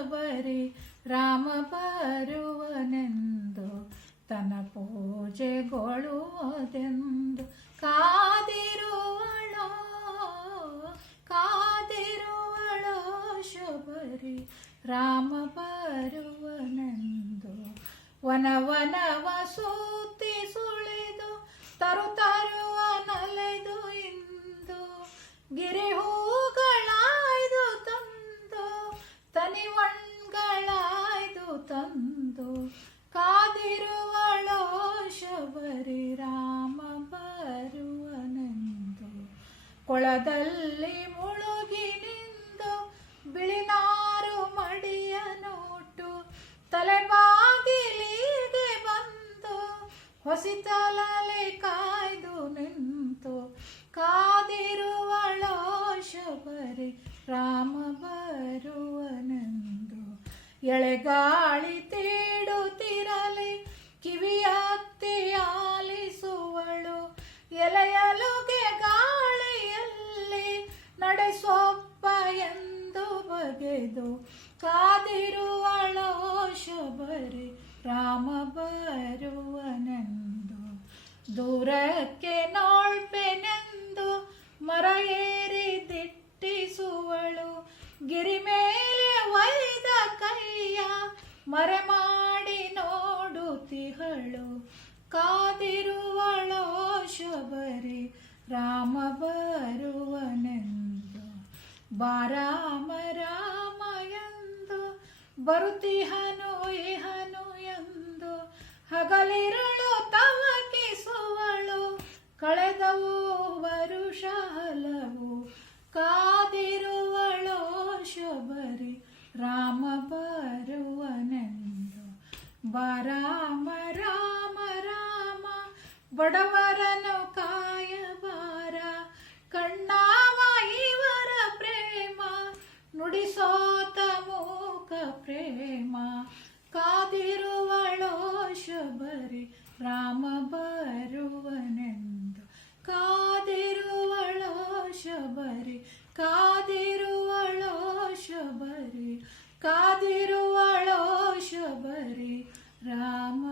ಶಬರಿ ರಾಮ ಬರುವನೆಂದು ತನ್ನ ಪೂಜೆಗೊಳ್ಳುವುದೆಂದು ಕಾದಿರುವಳೋ ಕಾದಿರುವಳೋ ಶಬರಿ ರಾಮ ಬರುವನೆಂದು ವನವನವ ಸೂತಿ ಸುಳಿದು ತರುವ ನಲೆದು ಇಂದು ಗಿರಿ ಹೂಗಳಾಯ್ದು ತಂದು ತನಿವಣ್ಗಳಾಯ್ದು ತಂದು ಕಾದಿರುವಳೋ ಶಬರಿ ರಾಮ ಬರುವನೆಂದು ಕೊಳದಲ್ಲಿ ಮುಳುಗಿ ನಿಂದು ಬಿಳಿನಾರು ಮಡಿಯ ನೋಟು ತಲೆಬಾಗಿಲಿಗೆ ಬಂದು ಹೊಸಿತಲಲ್ಲಿ ಕಾಯ್ದು ನಿಂತು ಕಾದಿರುವಳೋ ಶಬರಿ ರಾಮ ಬರುವನೆಂದು ಎಳೆಗಾಳಿ ತೇಡುತ್ತಿರಲಿ ಕಿವಿಯತ್ತಿ ಆಲಿಸುವಳು ಎಲೆಯಲುಗೆ ಗಾಳಿಯಲ್ಲಿ ನಡೆಸೊಪ್ಪ ಎಂದು ಬಗೆದು ಕಾದಿರುವಳೋ ಶಬರಿ ರಾಮ ಬರುವನೆಂದು ದೂರಕ್ಕೆ ನೋಳ್ಪೆನೆಂದು ಮರ ಏರಿ ದಿಟ್ಟಿಸುವಳು ಗಿರಿ ಮೇಲೆ ಒಯ್ದ ಕೈಯ ಮರೆ ಮಾಡಿ ನೋಡುತ್ತಿಹಳು ಕಾದಿರುವಳೋ ಶಬರಿ ರಾಮ ಬರುವನೆಂದು ಬಾರಾಮ ರಾಮ ಎಂದು ಬರುತ್ತಿಹನು ಇಹನು ಎಂದು ಹಗಲಿರಳು ತವಕಿಸುವಳು ಕಳೆದವು ವರುಷ ಹಲವು ಕಾದಿರುವಳೋ ಶಬರಿ ರಾಮ ಬರುವನೆಂದು ಬಾರಾಮ ರಾಮ ರಾಮ ಬಡವರನು ಕಾಯಬಾರ ಕಣ್ಣಾವ ಇವರ ಪ್ರೇಮ ನುಡಿಸೋತ ಮೂಕ ಪ್ರೇಮ ಕಾದಿರುವಳೋ ಶಬರಿ ರಾಮ ಬರುವನೆಂದು ಕಾದಿರುವಳೋ ಶಬರಿ ಕಾದಿರುವಳೋ ಶಬರಿ ಕಾದಿರುವಳೋ ಶಬರಿ ರಾಮ